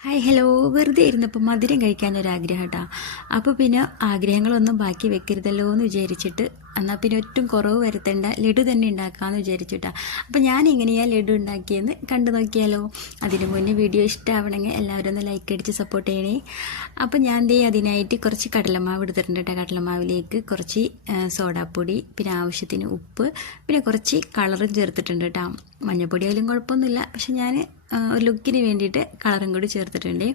Hi hello. വെറുതെ ഇരുന്നപ്പോൾ മധുരം ആഗ്രഹം കേട്ടോ അപ്പോൾ പിന്നെ ആഗ്രഹങ്ങളൊന്നും ബാക്കി വെക്കരുതല്ലോ എന്ന് വിചാരിച്ചിട്ട് എന്നാൽ പിന്നെ ഒറ്റും കുറവ് വരുത്തേണ്ട ലഡു തന്നെ ഉണ്ടാക്കാമെന്ന് വിചാരിച്ചിട്ടാ. അപ്പോൾ ഞാൻ എങ്ങനെയാണ് ലഡു ഉണ്ടാക്കിയെന്ന് കണ്ടു നോക്കിയാലോ. അതിന് മുന്നേ വീഡിയോ ഇഷ്ടമാവണമെങ്കിൽ എല്ലാവരും ഒന്ന് ലൈക്ക് അടിച്ച് സപ്പോർട്ട് ചെയ്യണേ. അപ്പോൾ ഞാൻ ദേ അതിനായിട്ട് കുറച്ച് കടലമാവ് എടുത്തിട്ടുണ്ട് കേട്ടോ കടലമാവിലേക്ക്. കുറച്ച് സോഡാപ്പൊടി പിന്നെ ആവശ്യത്തിന് ഉപ്പ് പിന്നെ കുറച്ച് കളറും ചേർത്തിട്ടുണ്ട് കേട്ടോ മഞ്ഞപ്പൊടി ആയാലും കുഴപ്പമൊന്നുമില്ല. പക്ഷെ ഞാൻ ഒരു ലുക്കിന് വേണ്ടിയിട്ട് കളറും കൂടി ചേർത്തിട്ടുണ്ട്.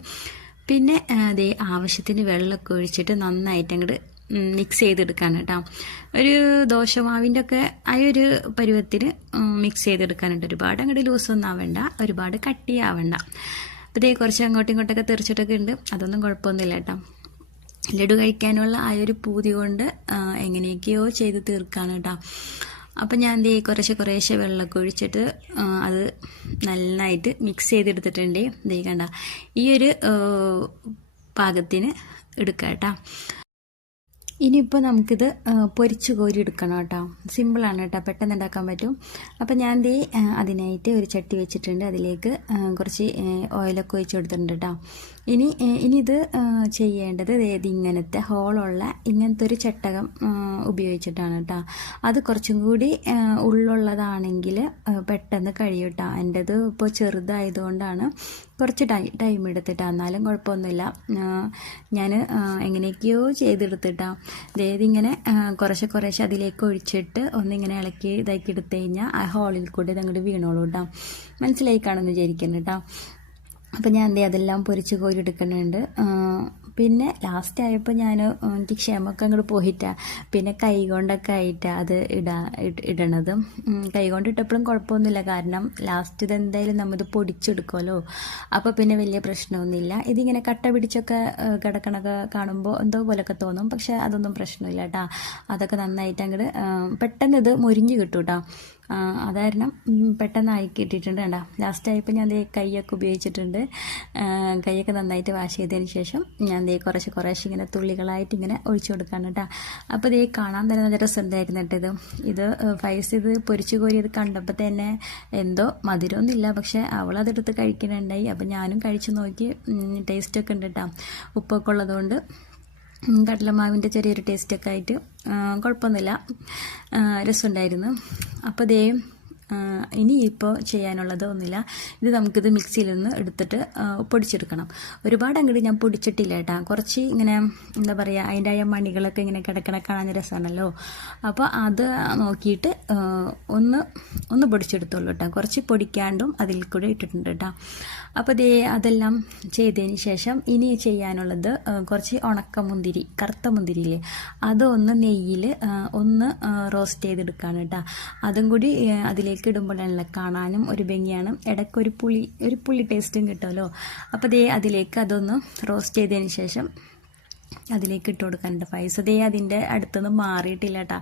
പിന്നെ അതേ ആവശ്യത്തിന് വെള്ളമൊക്കെ ഒഴിച്ചിട്ട് നന്നായിട്ട് അങ്ങോട്ട് മിക്സ് ചെയ്തെടുക്കാൻ കേട്ടോ. ഒരു ദോശമാവിന്റെ ഒക്കെ ആ ഒരു പരുവത്തിന് മിക്സ് ചെയ്തെടുക്കാനുണ്ട്. ഒരുപാട് അങ്ങോട്ട് ലൂസൊന്നും ആവണ്ട ഒരുപാട് കട്ടിയാവണ്ട. അപ്പോൾ ഇതേ കുറച്ച് അങ്ങോട്ടും ഇങ്ങോട്ടൊക്കെ തെറിച്ചിട്ടൊക്കെ ഉണ്ട്. അതൊന്നും കുഴപ്പമൊന്നുമില്ല കേട്ടോ. ലഡു കഴിക്കാനുള്ള ആ ഒരു പൂതി കൊണ്ട് എങ്ങനെയൊക്കെയോ ചെയ്ത് തീർക്കാണ് കേട്ടോ. അപ്പം ഞാൻ എന്ത് ചെയ്യും കുറേശ്ശെ കുറേശ്ശെ വെള്ളമൊക്കെ ഒഴിച്ചിട്ട് അത് നന്നായിട്ട് മിക്സ് ചെയ്തെടുത്തിട്ടുണ്ട്. ദേ കണ്ട ഈ ഒരു പാകത്തിന് എടുക്കാം കേട്ടോ ഇനിയിപ്പോൾ നമുക്കിത് പൊരിച്ച് കോരി എടുക്കണം കേട്ടോ. സിമ്പിളാണ് കേട്ടോ. പെട്ടെന്ന് ഉണ്ടാക്കാൻ പറ്റും? അപ്പോൾ ഞാൻ ദേ അതിനായിട്ട് ഒരു ചട്ടി വെച്ചിട്ടുണ്ട്. അതിലേക്ക് കുറച്ച് ഓയിലൊക്കെ ഒഴിച്ച് കൊടുത്തിട്ടുണ്ട് കേട്ടോ. ഇനി ഇനി ഇത് ചെയ്യേണ്ടത് ഏത് ഇങ്ങനത്തെ ഹോളുള്ള ഇങ്ങനത്തെ ഒരു ചട്ടകം ഉപയോഗിച്ചിട്ടാണ് കേട്ടോ. അത് കുറച്ചും കൂടി ഉള്ളുള്ളതാണെങ്കിൽ പെട്ടെന്ന് കഴിയും കേട്ടോ. എന്റെത് ഇപ്പോൾ ചെറുതായതുകൊണ്ടാണ് കുറച്ച് ടൈ ടൈം എടുത്തിട്ടാണ് എന്നാലും കുഴപ്പമൊന്നുമില്ല. ഞാൻ എങ്ങനെയൊക്കെയോ ചെയ്തെടുത്തിട്ടാ. അതായത് ഇങ്ങനെ കുറേശ്ശെ കുറേശ്ശെ അതിലേക്ക് ഒഴിച്ചിട്ട് ഒന്നിങ്ങനെ ഇളക്കി ഇതാക്കി എടുത്തു കഴിഞ്ഞാൽ ആ ഹോളിൽ കൂടി ഇതങ്ങോട്ട് വീണോളൂ കേട്ടോ മനസ്സിലായി കാണുമെന്ന് വിചാരിക്കുന്നു കേട്ടോ അപ്പം ഞാൻ എന്തേ അതെല്ലാം പൊരിച്ച് കോരി എടുക്കുന്നുണ്ട് പിന്നെ ലാസ്റ്റ് ആയപ്പോൾ ഞാൻ എനിക്ക് ക്ഷമൊക്കെ അങ്ങോട്ട് പോയിട്ടാ. പിന്നെ കൈ കൊണ്ടൊക്കെ ആയിട്ടാ അത് ഇടാ ഇട- ഇടണത്. കൈകൊണ്ട് ഇട്ടപ്പോഴും കുഴപ്പമൊന്നുമില്ല കാരണം ലാസ്റ്റ് ഇത് എന്തായാലും നമ്മത് പൊടിച്ചെടുക്കുമല്ലോ അപ്പോൾ പിന്നെ വലിയ പ്രശ്നമൊന്നുമില്ല. ഇതിങ്ങനെ കട്ട പിടിച്ചൊക്കെ കിടക്കണൊക്കെ കാണുമ്പോൾ എന്തോ പോലൊക്കെ തോന്നും. പക്ഷേ അതൊന്നും പ്രശ്നമില്ല കേട്ടോ അതൊക്കെ നന്നായിട്ട് അങ്ങോട്ട് പെട്ടെന്ന് ഇത് മുരിഞ്ഞ് കിട്ടും കേട്ടോ ആ, പെട്ടെന്ന് ആയി കിട്ടിയിട്ടുണ്ട് കണ്ട. ലാസ്റ്റ് ആയപ്പോൾ ഞാൻ ദേ കൈയൊക്കെ ഉപയോഗിച്ചിട്ടുണ്ട്. കൈയൊക്കെ നന്നായിട്ട് വാഷ് ചെയ്തതിന് ശേഷം ഞാൻ ദേ കുറച്ച് കുറേശ്ശെ ഇങ്ങനെ തുള്ളികളായിട്ട് ഇങ്ങനെ ഒഴിച്ചു കൊടുക്കാണ് കേട്ടോ. അപ്പോൾ ദേ കാണാൻ തന്നെ നല്ല രസമുണ്ടായിരുന്നു കേട്ടോ ഇത്. ഇത് ഫൈസ് ഇത് പൊരിച്ചു കോരിയത് കണ്ടപ്പോൾ തന്നെ എന്തോ മധുരമൊന്നുമില്ല. പക്ഷേ അവളതെടുത്ത് കഴിക്കുന്നുണ്ടായി അപ്പോൾ ഞാനും കഴിച്ചു നോക്കി ടേസ്റ്റൊക്കെ ഉണ്ട് കേട്ടോ. ഉപ്പൊക്കെ ഉള്ളതുകൊണ്ട് കടലമാവിന്റെ ചെറിയൊരു ടേസ്റ്റൊക്കെ ആയിട്ട് കുഴപ്പമൊന്നുമില്ല. രസമുണ്ടായിരുന്നു. അപ്പോൾ ദേ ആ, ഇനി ഇപ്പോൾ ചെയ്യാനുള്ളത് ഒന്നുമില്ല. ഇത് നമുക്കിത് മിക്സിയിൽ നിന്ന് എടുത്തിട്ട് പൊടിച്ചെടുക്കണം. ഒരുപാട് അങ്ങോട്ട് ഞാൻ പൊടിച്ചിട്ടില്ല കേട്ടോ. കുറച്ച് ഇങ്ങനെ എന്താ പറയുക അതിന്റെ ആയ മണികളൊക്കെ ഇങ്ങനെ കിടക്കണ കാണാൻ രസമാണല്ലോ. അപ്പോൾ അത് നോക്കിയിട്ട് ഒന്ന് ഒന്ന് പൊടിച്ചെടുത്തോളൂ കേട്ടോ. കുറച്ച് പൊടിക്കാണ്ടും അതിൽ കൂടെ ഇട്ടിട്ടുണ്ട് കേട്ടോ. അപ്പോൾ ദേ അതെല്ലാം ചെയ്തതിന് ശേഷം ഇനി ചെയ്യാനുള്ളത് കുറച്ച് ഉണക്ക മുന്തിരി കറുത്ത മുന്തിരിയില്ലേ അതൊന്ന് നെയ്യിൽ ഒന്ന് റോസ്റ്റ് ചെയ്തെടുക്കാണ് കേട്ടോ. അതും കൂടി അതിലേക്ക് ഇടുമ്പോഴാണല്ലോ കാണാനും ഒരു ഭംഗിയാണ്. ഇടയ്ക്ക് ഒരു പുളി ഒരു പുളി ടേസ്റ്റും കിട്ടുമല്ലോ. അപ്പോൾ ദേ അതിലേക്ക് അതൊന്ന് റോസ്റ്റ് ചെയ്തതിന് ശേഷം അതിലേക്ക് ഇട്ട് കൊടുക്കാനുണ്ട്. ദേ അതിന്റെ അടുത്തുനിന്ന് മാറിയിട്ടില്ല കേട്ടാ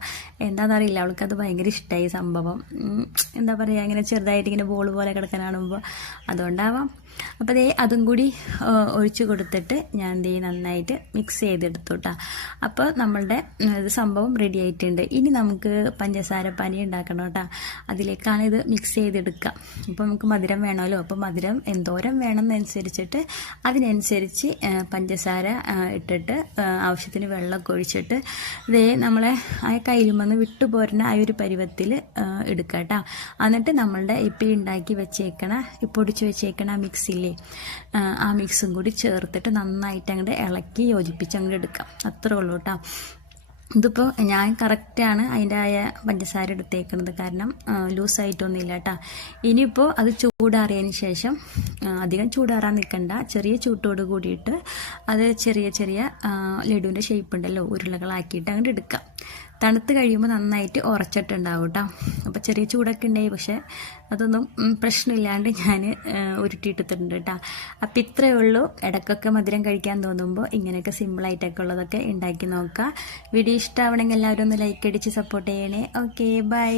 എന്താണെന്നറിയില്ല അവൾക്ക് അത് ഭയങ്കര ഇഷ്ടമായി സംഭവം. എന്താ പറയുക ഇങ്ങനെ ചെറുതായിട്ട് ഇങ്ങനെ ബോൾ പോലെ കിടക്കാൻ കാണുമ്പോൾ അതുകൊണ്ടാവാം. അപ്പോൾ ദേ അതും കൂടി ഒഴിച്ചു കൊടുത്തിട്ട് ഞാൻ ദേ നന്നായിട്ട് മിക്സ് ചെയ്തെടുത്തു കേട്ടോ അപ്പോൾ നമ്മളുടെ സംഭവം റെഡി ആയിട്ടുണ്ട്. ഇനി നമുക്ക് പഞ്ചസാര പനി ഉണ്ടാക്കണം കേട്ടോ അതിലേക്കാണ് ഇത് മിക്സ് ചെയ്തെടുക്കുക അപ്പോൾ നമുക്ക് മധുരം വേണമല്ലോ. അപ്പോൾ മധുരം എന്തോരം വേണമെന്നനുസരിച്ചിട്ട് അതിനനുസരിച്ച് പഞ്ചസാര ഇട്ടിട്ട് ആവശ്യത്തിന് വെള്ളമൊക്കെ ഒഴിച്ചിട്ട് ഇതേ നമ്മളെ ആ കയ്യിലുമെന്ന് വിട്ടു പോരുന്ന ആ ഒരു പരുവത്തിൽ എടുക്കുക കേട്ടോ. എന്നിട്ട് നമ്മളുടെ ഇപ്പം ഉണ്ടാക്കി വെച്ചേക്കണ പൊടിച്ച് വെച്ചേക്കണ ആ, ആ മിക്സും കൂടി ചേർത്തിട്ട് നന്നായിട്ട് അങ്ങോട്ട് ഇളക്കി യോജിപ്പിച്ച് അങ്ങോട്ട് എടുക്കാം. അത്രേ ഉള്ളൂ കേട്ടോ. ഇതിപ്പോൾ ഞാൻ കറക്റ്റാണ് അതിന്റെ ആയ പഞ്ചസാര എടുത്തേക്കുന്നത്. കാരണം ലൂസായിട്ടൊന്നുമില്ല കേട്ടോ ഇനിയിപ്പോൾ അത് ചൂടാറിയതിന് ശേഷം അധികം ചൂടാറാൻ നിൽക്കണ്ട. ചെറിയ ചൂട്ടോട് കൂടിയിട്ട് അത് ചെറിയ ചെറിയ ലഡുവിന്റെ ഷേപ്പ് ഉണ്ടല്ലോ ഉരുളകളാക്കിയിട്ട് അങ്ങോട്ട് എടുക്കാം. തണുത്ത് കഴിയുമ്പോൾ നന്നായിട്ട് ഉറച്ചിട്ടുണ്ടാവും കേട്ടോ അപ്പോൾ ചെറിയ ചൂടൊക്കെ ഉണ്ടായി പക്ഷേ അതൊന്നും പ്രശ്നമില്ലാണ്ട് ഞാൻ ഉരുട്ടിയിട്ടിട്ടുണ്ട് കേട്ടോ അപ്പം ഇത്രയേ ഉള്ളൂ. ഇടയ്ക്കൊക്കെ മധുരം കഴിക്കാൻ തോന്നുമ്പോൾ ഇങ്ങനെയൊക്കെ സിമ്പിളായിട്ടൊക്കെ ഉള്ളതൊക്കെ ഉണ്ടാക്കി നോക്കുക വീഡിയോ ഇഷ്ടമാവണമെങ്കിൽ എല്ലാവരും ഒന്ന് ലൈക്ക് അടിച്ച് സപ്പോർട്ട് ചെയ്യണേ. Okay bye